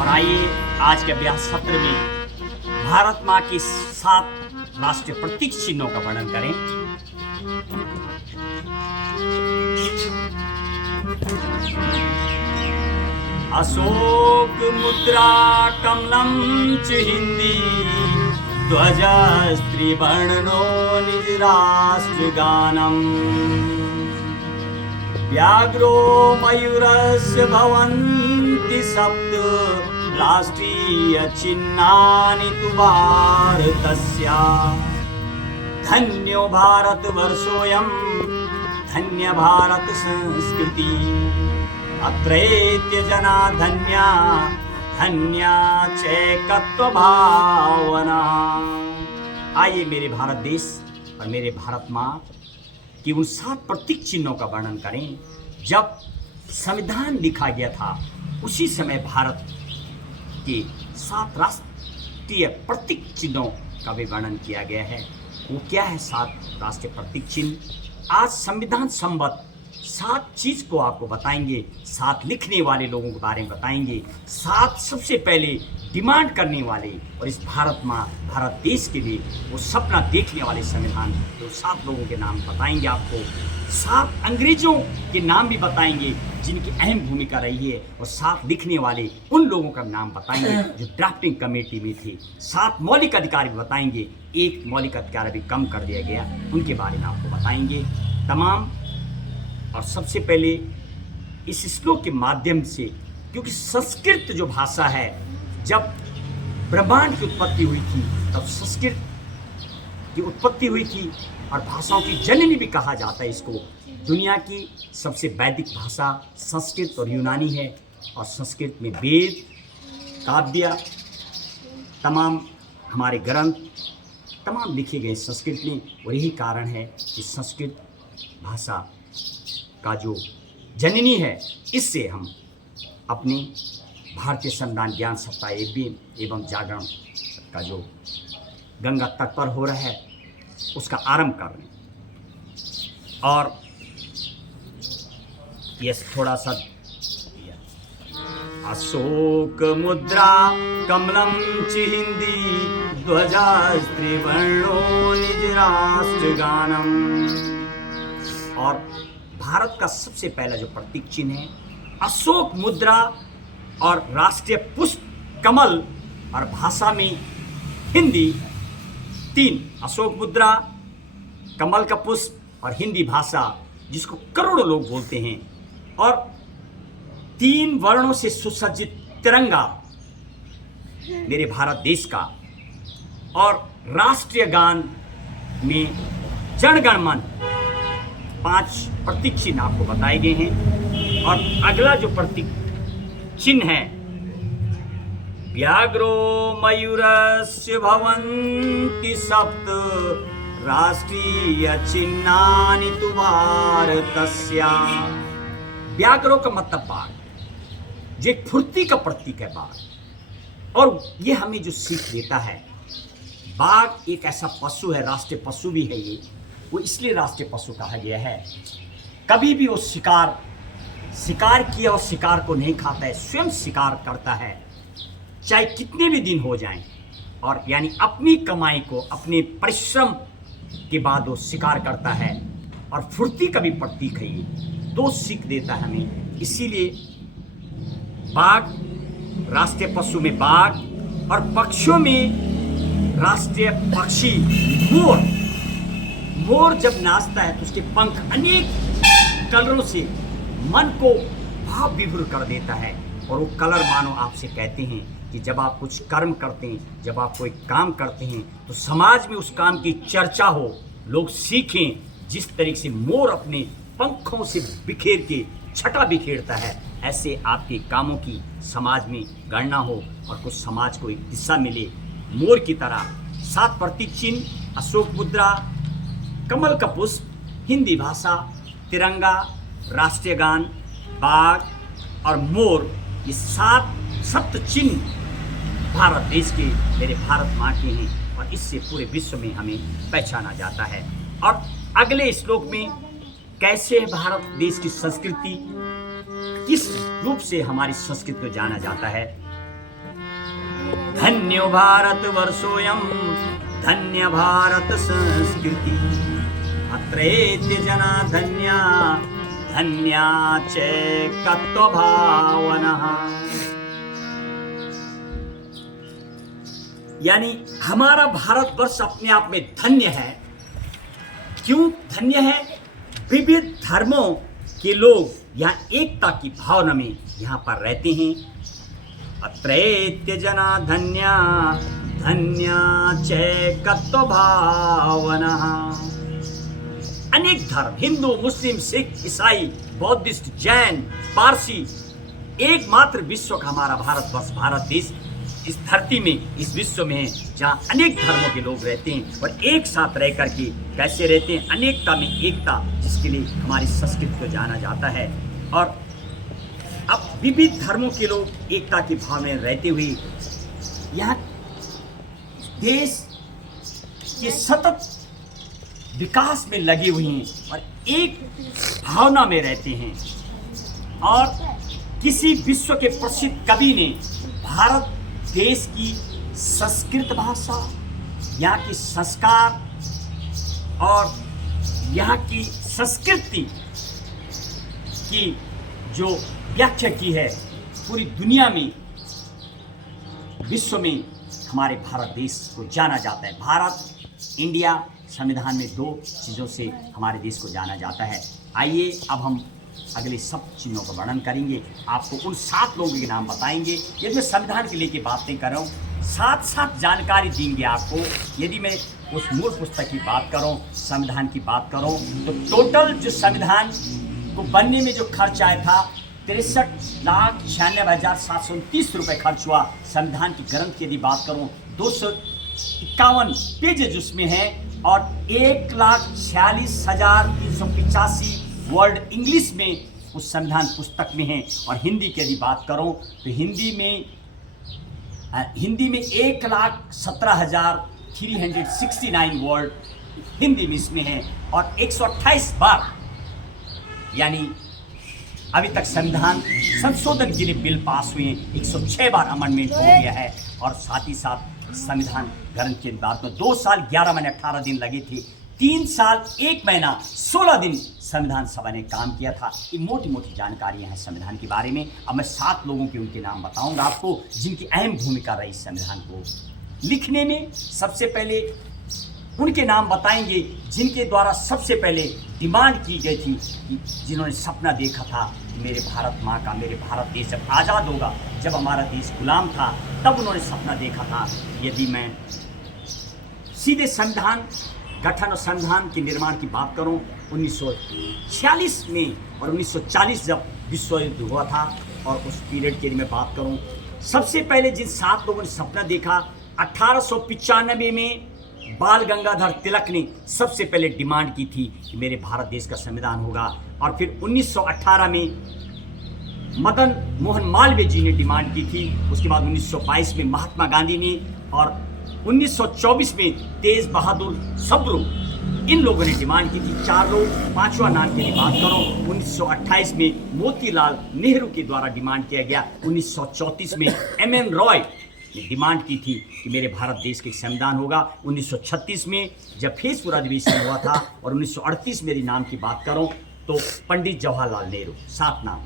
और आइए आज के अभ्यास सत्र में भारत माँ की 7 राष्ट्रीय प्रतीक चिन्हों का वर्णन करें। अशोक मुद्रा कमलम च हिंदी ध्वजस्त्रिवर्णो निज राष्ट्र गानम व्याघ्रो मयूरस्य भवन्ति सप्त राष्ट्रीय चिन्हानि तु भारतस्य। धन्यो भारतवर्षोऽयं धन्य भारत संस्कृति अत्रैत्य जना धन्या धन्या चैकत्व भावना। आइए मेरे भारत देश और मेरे भारत माँ कि उन 7 प्रतीक चिन्हों का वर्णन करें। जब संविधान लिखा गया था उसी समय भारत के 7 राष्ट्रीय प्रतीक चिन्हों का भी वर्णन किया गया है। वो क्या है 7 राष्ट्रीय प्रतीक चिन्ह? आज संविधान संबद्ध 7 चीज को आपको बताएंगे, 7 लिखने वाले लोगों के बारे में बताएंगे, 7 सबसे पहले डिमांड करने वाले और इस भारत माँ भारत देश के लिए वो सपना देखने वाले संविधान तो 7 लोगों के नाम बताएंगे आपको। 7 अंग्रेजों के नाम भी बताएंगे जिनकी अहम भूमिका रही है और 7 लिखने वाले उन लोगों का नाम बताएंगे जो ड्राफ्टिंग कमेटी में थे। 7 मौलिक अधिकार भी बताएंगे, एक मौलिक अधिकार अभी कम कर दिया गया, उनके बारे में आपको बताएंगे तमाम। और सबसे पहले इस श्लोक के माध्यम से, क्योंकि संस्कृत जो भाषा है, जब ब्रह्मांड की उत्पत्ति हुई थी तब संस्कृत की उत्पत्ति हुई थी और भाषाओं की जननी भी कहा जाता है इसको। दुनिया की सबसे वैदिक भाषा संस्कृत और यूनानी है और संस्कृत में वेद, काव्य, तमाम हमारे ग्रंथ तमाम लिखे गए संस्कृत में। और यही कारण है कि संस्कृत भाषा का जो जननी है, इससे हम अपने भारतीय संविधान ज्ञान सप्ताह एवं जागरण का जो गंगा तट पर हो रहा है उसका आरंभ कर रहे हैं। और ये थोड़ा सा अशोक मुद्रा कमलम च हिंदी ध्वजस्त्रिवर्णो निज राष्ट्र गानम। और भारत का सबसे पहला जो प्रतीक चिन्ह है अशोक मुद्रा और राष्ट्रीय पुष्प कमल और भाषा में हिंदी 3 अशोक मुद्रा, कमल का पुष्प और हिंदी भाषा जिसको करोड़ों लोग बोलते हैं, और 3 वर्णों से सुसज्जित तिरंगा मेरे भारत देश का। और राष्ट्रीय गान में जन गण मन 5 प्रतीक चिन्ह आपको बताए गए हैं। और अगला जो प्रतीक चिन्ह है व्याघ्रो मयूरस्य भवन्ति सप्त राष्ट्रीय चिन्हानि तु भारतस्य। व्याघ्रो का मतलब बाघ, जो एक फुर्ती का प्रतीक है बाघ। और ये हमें जो सीख देता है, बाघ एक ऐसा पशु है, राष्ट्रीय पशु भी है ये, वो इसलिए राष्ट्रीय पशु कहा गया है। कभी भी वो शिकार किया और शिकार को नहीं खाता है, स्वयं शिकार करता है चाहे कितने भी दिन हो जाएं। और यानी अपनी कमाई को अपने परिश्रम के बाद वो शिकार करता है और फुर्ती का भी प्रतीक है ये, तो सीख देता है हमें। इसीलिए बाघ राष्ट्रीय पशु में बाघ, और पक्षियों में राष्ट्रीय पक्षी मोर जब नाचता है तो उसके पंख अनेक कलरों से मन को भाव विभोर कर देता है। और वो कलर मानो आपसे कहते हैं कि जब आप कुछ कर्म करते हैं, जब आप कोई काम करते हैं तो समाज में उस काम की चर्चा हो, लोग सीखें। जिस तरीके से मोर अपने पंखों से बिखेर के छटा बिखेरता है, ऐसे आपके कामों की समाज में गणना हो और कुछ समाज को एक दिशा मिले मोर की तरह। 7 प्रतीक चिन्ह अशोक मुद्रा, कमल का पुष्प, हिंदी भाषा, तिरंगा, राष्ट्रीय गान, बाघ और मोर, ये 7 सप्त चिन्ह भारत देश के, मेरे भारत माँ के हैं और इससे पूरे विश्व में हमें पहचाना जाता है। और अगले श्लोक में कैसे है भारत देश की संस्कृति, किस रूप से हमारी संस्कृति को जाना जाता है। धन्यो भारत वर्षोऽयं धन्य भारत संस्कृति अत्रैत्य जना धन्या धन्या चैकत्व भावनः। यानी हमारा भारतवर्ष अपने आप में धन्य है। क्यों धन्य है? विविध धर्मों के लोग यहाँ एकता की भावना में यहाँ पर रहते हैं। अत्रैत्य जना धन्या धन्या चैकत्व भावनः। अनेक धर्म, हिंदू, मुस्लिम, सिख, ईसाई, बौद्धिस्ट, जैन, पारसी, एकमात्र विश्व का हमारा भारतवर्ष, भारत देश इस धरती में, इस विश्व में है जहाँ अनेक धर्मों के लोग रहते हैं और एक साथ रह करके कैसे रहते हैं, अनेकता में एकता, जिसके लिए हमारी संस्कृति को जाना जाता है। और अब विविध धर्मों के लोग एकता की भाव में रहते हुए यहाँ देश के सतत विकास में लगे हुए हैं और एक भावना में रहते हैं। और किसी विश्व के प्रसिद्ध कवि ने भारत देश की संस्कृत भाषा, यहाँ की संस्कार और यहाँ की संस्कृति की जो व्याख्या की है, पूरी दुनिया में, विश्व में हमारे भारत देश को जाना जाता है। भारत, इंडिया, संविधान में दो चीज़ों से हमारे देश को जाना जाता है। आइए अब हम अगले सब चीज़ों का वर्णन करेंगे, आपको उन 7 लोगों के नाम बताएंगे। यदि मैं संविधान के लेके बातें कर रहा हूँ, साथ जानकारी देंगे आपको। यदि मैं उस मूल पुस्तक की बात करूँ, संविधान की बात करूँ, तो टोटल जो संविधान को बनने में जो खर्च आया था 63,96,729 रुपये खर्च हुआ। संविधान की ग्रंथ की यदि बात करूँ 251 पेजेज उसमें है और 1,46,385 वर्ड इंग्लिश में उस संविधान पुस्तक में है। और हिंदी की यदि बात करूं तो हिंदी में 1,17,369 वर्ड हिंदी में इसमें है और 128 बार, यानी अभी तक संविधान संशोधन के लिए बिल पास हुए हैं, 106 बार अमेंडमेंट हो गया है। और साथ ही साथ संविधान ग्रंथ की बात में 2 साल 11 महीने 18 दिन लगे थे, 3 साल 1 महीना 16 दिन संविधान सभा ने काम किया था। ये मोटी मोटी जानकारियां हैं संविधान के बारे में। अब मैं 7 लोगों के उनके नाम बताऊंगा आपको, जिनकी अहम भूमिका रही संविधान को लिखने में। सबसे पहले उनके नाम बताएंगे जिनके द्वारा सबसे पहले डिमांड की गई थी, कि जिन्होंने सपना देखा था कि मेरे भारत माँ का, मेरे भारत देश जब आज़ाद होगा, जब हमारा देश गुलाम था तब उन्होंने सपना देखा था। यदि मैं सीधे संविधान गठन और संविधान के निर्माण की बात करूं 1946 में और 1940 जब विश्व युद्ध हुआ था और उस पीरियड के लिए मैं बात करूं, सबसे पहले जिन 7 लोगों ने सपना देखा, 1895 में बाल गंगाधर तिलक ने सबसे पहले डिमांड की थी कि मेरे भारत देश का संविधान होगा। और फिर 1918 में मदन मोहन मालवीय जी ने डिमांड की थी। उसके बाद 1922 में महात्मा गांधी ने और 1924 में तेज बहादुर सब्रू, इन लोगों ने डिमांड की थी। 4 लोग, 5वां नाम की बात करो 1928 में मोतीलाल नेहरू के द्वारा डिमांड किया गया। 1934 में M.N. रॉय ने डिमांड की थी कि मेरे भारत देश का संविधान होगा। 1936 में जब फेसपुर अधिवेशन हुआ था और 1938 मेरी नाम की बात करूं तो पंडित जवाहरलाल नेहरू, 7 नाम,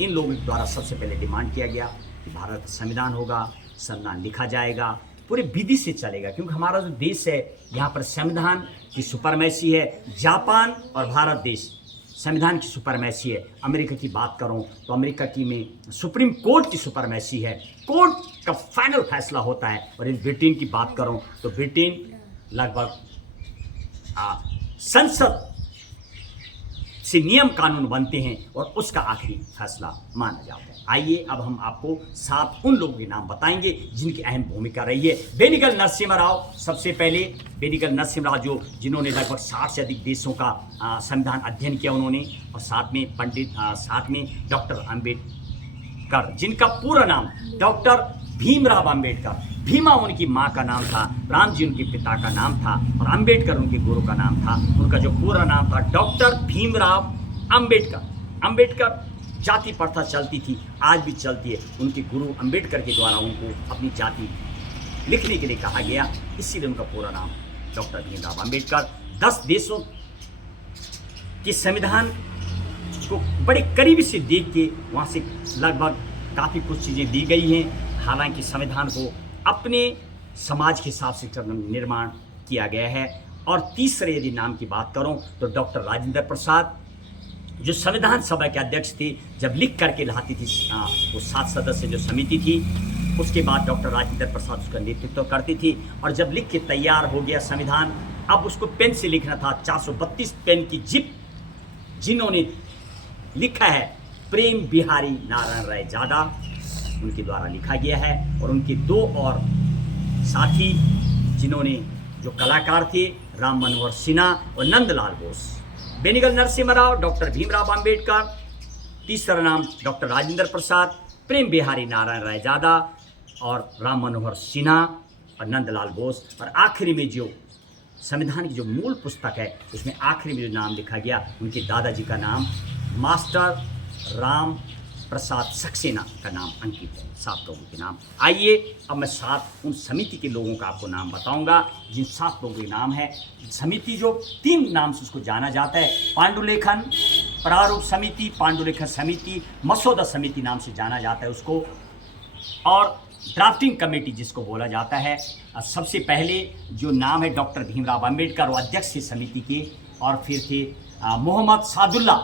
इन लोगों के द्वारा सबसे पहले डिमांड किया गया कि भारत संविधान होगा, संविधान लिखा जाएगा, पूरे विधि से चलेगा। क्योंकि हमारा जो देश है यहाँ पर संविधान की सुपरमेसी है। जापान और भारत देश संविधान की सुपरमेसी है। अमेरिका की बात करूँ तो अमेरिका की में सुप्रीम कोर्ट की सुपरमेसी है, कोर्ट का फाइनल फैसला होता है। और इन ब्रिटेन की बात करूँ तो ब्रिटेन लगभग संसद से नियम कानून बनते हैं और उसका आखिरी फैसला माना जाता है। आइए अब हम आपको 7 उन लोगों के नाम बताएंगे जिनकी अहम भूमिका रही है। बेनीगल नरसिम्हा राव, सबसे पहले बेनीगल नरसिम्हा राव जिन्होंने लगभग 60 से अधिक देशों का संविधान अध्ययन किया उन्होंने। और साथ में डॉक्टर अम्बेडकर, जिनका पूरा नाम डॉक्टर भीमराव अम्बेडकर, भीमा उनकी माँ का नाम था, राम जी उनके पिता का नाम था और अम्बेडकर उनके गुरु का नाम था। उनका जो पूरा नाम था डॉक्टर भीमराव अम्बेडकर। अम्बेडकर जाति प्रथा चलती थी, आज भी चलती है। उनके गुरु अम्बेडकर के द्वारा उनको अपनी जाति लिखने के लिए कहा गया, इसीलिए उनका पूरा नाम डॉक्टर भीमराव अंबेडकर। 10 देशों के संविधान को बड़े करीबी से देख के वहाँ से लगभग काफ़ी कुछ चीज़ें दी गई हैं। हालांकि संविधान को अपने समाज के हिसाब से निर्माण किया गया है। और तीसरे यदि नाम की बात करूं तो डॉक्टर राजेंद्र प्रसाद, जो संविधान सभा के अध्यक्ष थे, जब लिख करके लाती थी वो 7 सदस्य जो समिति थी, उसके बाद डॉक्टर राजेंद्र प्रसाद उसका नेतृत्व करती थी। और जब लिख के तैयार हो गया संविधान, अब उसको पेन से लिखना था। 432 पेन की जिप जिन्होंने लिखा है, प्रेम बिहारी नारायण राय जादा, उनके द्वारा लिखा गया है। और उनके 2 और साथी जिन्होंने जो कलाकार थे, राम मनोहर सिन्हा और नंदलाल बोस। बेनिगल नरसिम्हा राव, डॉक्टर भीमराव अंबेडकर, तीसरा नाम डॉक्टर राजेंद्र प्रसाद, प्रेम बिहारी नारायण राय जादा और राम मनोहर सिन्हा और नंदलाल बोस। और आखिरी में जो संविधान की जो मूल पुस्तक है, उसमें आखिरी में जो नाम लिखा गया, उनके दादाजी का नाम मास्टर राम प्रसाद सक्सेना का नाम अंकित है। 7 लोगों के नाम। आइए अब मैं 7 उन समिति के लोगों का आपको नाम बताऊंगा, जिन 7 लोगों के नाम है। समिति जो 3 नाम से उसको जाना जाता है, पांडुलेखन प्रारूप समिति, पांडुलेखन समिति, मसौदा समिति नाम से जाना जाता है उसको, और ड्राफ्टिंग कमेटी जिसको बोला जाता है। सबसे पहले जो नाम है डॉक्टर भीमराव अंबेडकर, वो अध्यक्ष थे समिति के। और फिर थे मोहम्मद सादुल्ला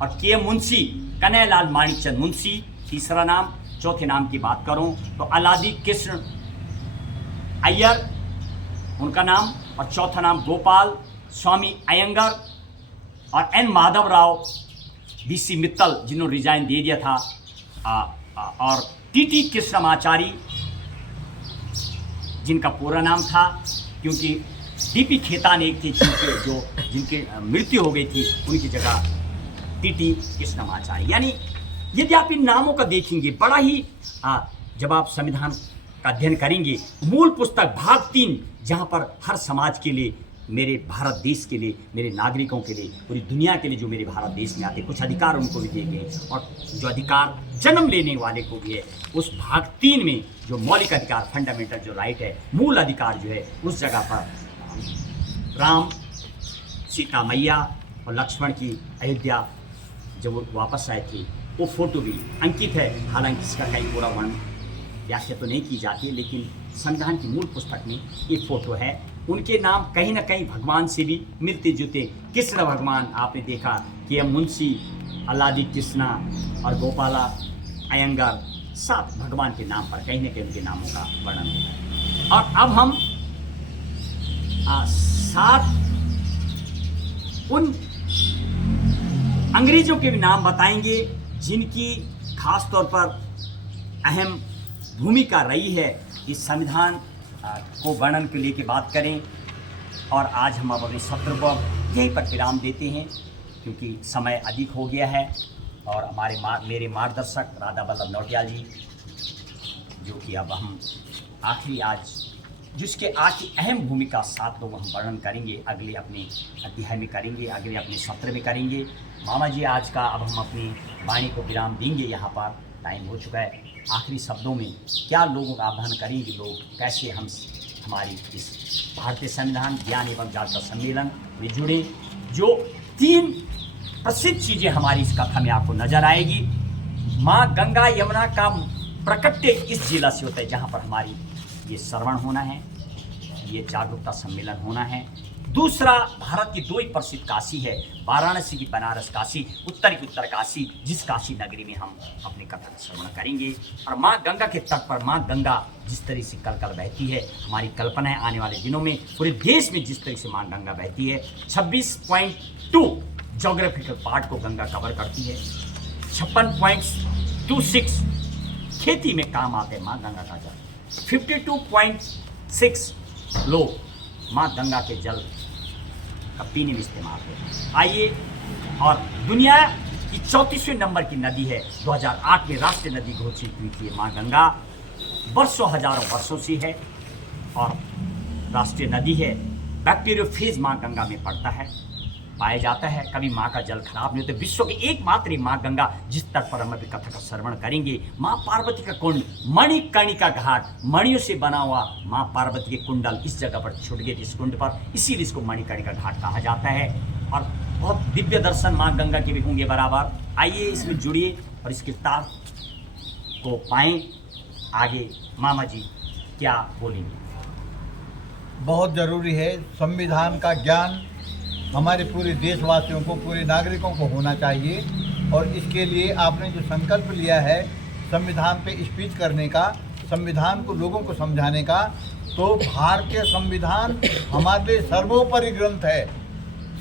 और के मुंशी, कन्हैयालाल माणिकचंद मुंशी तीसरा नाम। चौथे नाम की बात करूं तो अलादी कृष्ण अय्यर उनका नाम, और चौथा नाम गोपाल स्वामी अयंगर और एन माधव राव, बीसी मित्तल जिन्होंने रिजाइन दे दिया था, और टीटी कृष्णमाचारी जिनका पूरा नाम था, क्योंकि डीपी खेतान एक थे जिनकी मृत्यु हो गई थी, उनकी जगह टीटी कृष्णमाचारी। यानी यदि आप इन नामों का देखेंगे, बड़ा ही जब आप संविधान का अध्ययन करेंगे, मूल पुस्तक भाग 3, जहाँ पर हर समाज के लिए, मेरे भारत देश के लिए, मेरे नागरिकों के लिए, पूरी दुनिया के लिए जो मेरे भारत देश में आते, कुछ अधिकार उनको भी दिए गए, और जो अधिकार जन्म लेने वाले को भी है, उस भाग 3 में जो मौलिक अधिकार, फंडामेंटल जो राइट है, मूल अधिकार जो है, उस जगह पर राम, सीता मैया और लक्ष्मण की अयोध्या जब वो वापस आए थे, वो फोटो भी अंकित है। हालांकि इसका कहीं पूरा वर्ण व्याख्या तो नहीं की जाती, लेकिन संविधान की मूल पुस्तक में ये फोटो है। उनके नाम कहीं ना कहीं भगवान से भी मिलते जुलते। कृष्ण भगवान आपने देखा कि मुंशी, अल्लादी कृष्णा और गोपाला अयंगर, 7 भगवान के नाम पर कहीं ना कहीं उनके नामों का वर्णन होता है। और अब हम 7 उन अंग्रेजों के भी नाम बताएंगे, जिनकी खास तौर पर अहम भूमिका रही है इस संविधान को वर्णन के लिए की बात करें। और आज हम अब अपने सत्र को यहीं पर विराम देते हैं, क्योंकि समय अधिक हो गया है। और मेरे मार्गदर्शक राधा वल्लभ नौटियाल जी, जो कि अब हम आखिरी आज जिसके आखिरी अहम भूमिका 7 लोग हम वर्णन करेंगे, अगले अपने अध्याय में करेंगे, अगले अपने सत्र में करेंगे। मामा जी, आज का अब हम अपनी वाणी को विराम देंगे, यहाँ पर टाइम हो चुका है। आखिरी शब्दों में क्या लोगों का आह्वान करेंगे, लोग कैसे हम हमारी इस भारतीय संविधान ज्ञान एवं जागरूकता सम्मेलन में जुड़े। जो 3 प्रसिद्ध चीज़ें हमारी इस कथा में आपको नजर आएगी। माँ गंगा यमुना का प्रकट्य इस जिला से होता है, जहाँ पर हमारी ये श्रवण होना है, ये जागरूकता सम्मेलन होना है। दूसरा, भारत की 2 ही प्रसिद्ध काशी है, वाराणसी की बनारस काशी, उत्तर की उत्तर काशी, जिस काशी नगरी में हम अपने कथा का श्रवण करेंगे। और माँ गंगा के तट पर माँ गंगा जिस तरह से कल कल बहती है, हमारी कल्पना है आने वाले दिनों में पूरे देश में जिस तरह से माँ गंगा बहती है। 26.2 जोग्राफिकल पार्ट को गंगा कवर करती है। 56.26 खेती में काम आते हैं माँ गंगा का जल। 52.6 लोग माँ गंगा के जल का पीने में इस्तेमाल होते हैं। आइए, और दुनिया की 34वें नंबर की नदी है, 2008 में राष्ट्रीय नदी घोषित हुई थी माँ गंगा, वर्षों हजारों वर्षों से है और राष्ट्रीय नदी है। बैक्टीरियोफेज माँ गंगा में पड़ता है। पाया जाता है। कभी माँ का जल खराब नहीं होता। विश्व की एकमात्र माँ गंगा जिस तट पर हम अभी कथा का श्रवण करेंगे, माँ पार्वती का कुंड, मणिकर्णिका घाट, मणियों से बना हुआ माँ पार्वती के कुंडल इस जगह पर छुट गए थे, इस कुंड पर, इसीलिए इसको मणिकर्णिका घाट कहा जाता है। और बहुत दिव्य दर्शन माँ गंगा के भी होंगे बराबर। आइए इसमें जुड़िए और इस किरतार को पाएं। आगे मामा जी क्या बोलेंगे? बहुत ज़रूरी है। संविधान का ज्ञान हमारे पूरे देशवासियों को, पूरे नागरिकों को होना चाहिए। और इसके लिए आपने जो संकल्प लिया है संविधान पे स्पीच करने का, संविधान को लोगों को समझाने का, तो भारतीय संविधान हमारे लिए सर्वोपरि ग्रंथ है।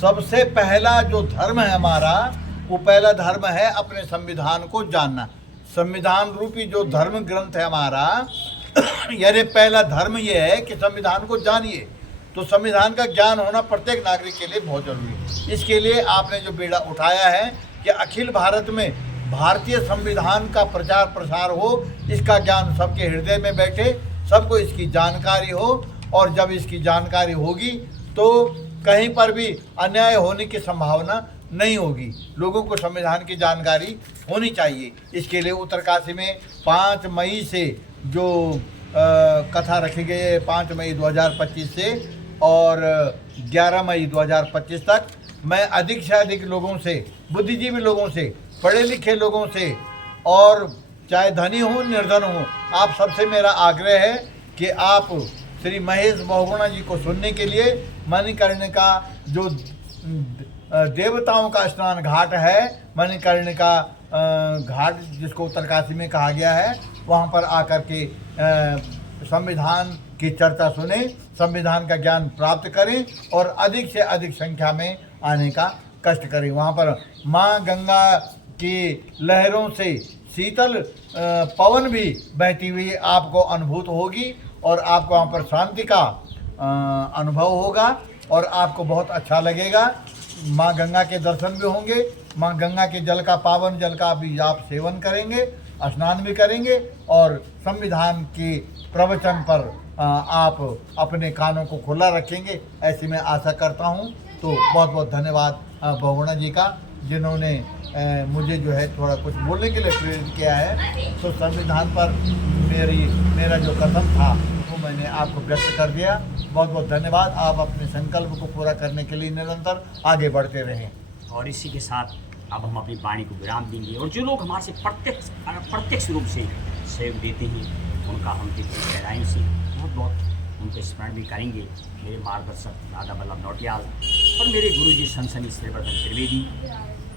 सबसे पहला जो धर्म है हमारा, वो पहला धर्म है अपने संविधान को जानना। संविधान रूपी जो धर्म ग्रंथ है हमारा, यानी पहला धर्म ये है कि संविधान को जानिए। तो संविधान का ज्ञान होना प्रत्येक नागरिक के लिए बहुत जरूरी है। इसके लिए आपने जो बीड़ा उठाया है कि अखिल भारत में भारतीय संविधान का प्रचार प्रसार हो, इसका ज्ञान सबके हृदय में बैठे, सबको इसकी जानकारी हो। और जब इसकी जानकारी होगी तो कहीं पर भी अन्याय होने की संभावना नहीं होगी। लोगों को संविधान की जानकारी होनी चाहिए। इसके लिए उत्तरकाशी में 5 मई से जो कथा रखी गई है, 5 मई 2025 से और 11 मई 2025 तक, मैं अधिक से अधिक लोगों से, बुद्धिजीवी लोगों से, पढ़े लिखे लोगों से, और चाहे धनी हो निर्धन हो, आप सबसे मेरा आग्रह है कि आप श्री महेश बहुगुणा जी को सुनने के लिए मणिकर्णिका जो देवताओं का स्नान घाट है, मणिकर्णिका घाट जिसको उत्तरकाशी में कहा गया है, वहाँ पर आकर के संविधान की चर्चा सुने, संविधान का ज्ञान प्राप्त करें और अधिक से अधिक संख्या में आने का कष्ट करें। वहाँ पर माँ गंगा की लहरों से शीतल पवन भी बहती हुई आपको अनुभूत होगी और आपको वहाँ पर शांति का अनुभव होगा और आपको बहुत अच्छा लगेगा। माँ गंगा के दर्शन भी होंगे, माँ गंगा के जल का, पावन जल का भी आप सेवन करेंगे, स्नान भी करेंगे और संविधान के प्रवचन पर आप अपने कानों को खुला रखेंगे, ऐसी मैं आशा करता हूँ। तो बहुत बहुत धन्यवाद बहुगुणा जी का, जिन्होंने मुझे जो है थोड़ा कुछ बोलने के लिए प्रेरित किया है। तो संविधान पर मेरा जो कथन था वो मैंने आपको व्यक्त कर दिया। बहुत बहुत धन्यवाद। आप अपने संकल्प को पूरा करने के लिए निरंतर आगे बढ़ते रहें। और इसी के साथ अब हम अपनी वाणी को विराम देंगे। और जो लोग हमारे से प्रत्यक्ष रूप से सहयोग देते हैं उनका हम दिल की गहराई से बहुत बहुत उनको स्मरण भी करेंगे। मेरे मार्गदर्शक राधा बल्लभ नौटियाल और मेरे गुरुजी सनसनी श्रीवर्धन त्रिवेदी,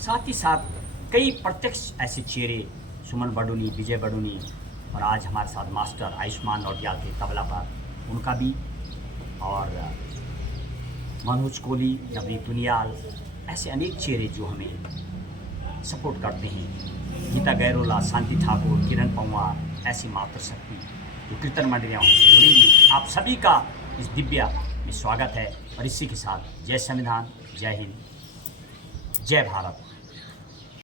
साथ ही साथ कई प्रत्यक्ष ऐसे चेहरे, सुमन बडूनी, विजय बडूनी, और आज हमारे साथ मास्टर आयुष्मान नौटियाल थे तबला पर, उनका भी, और मनोज कोहली, नवनीत दुनियाल, ऐसे अनेक चेहरे जो हमें सपोर्ट करते हैं। गीता गैरोला, शांति ठाकुर, किरण पंवार, ऐसी मातृशक्ति जो कीर्तन मंडलियाँ जुड़ेंगी। आप सभी का इस दिव्या में स्वागत है। और इसी के साथ जय संविधान, जय हिंद, जय भारत।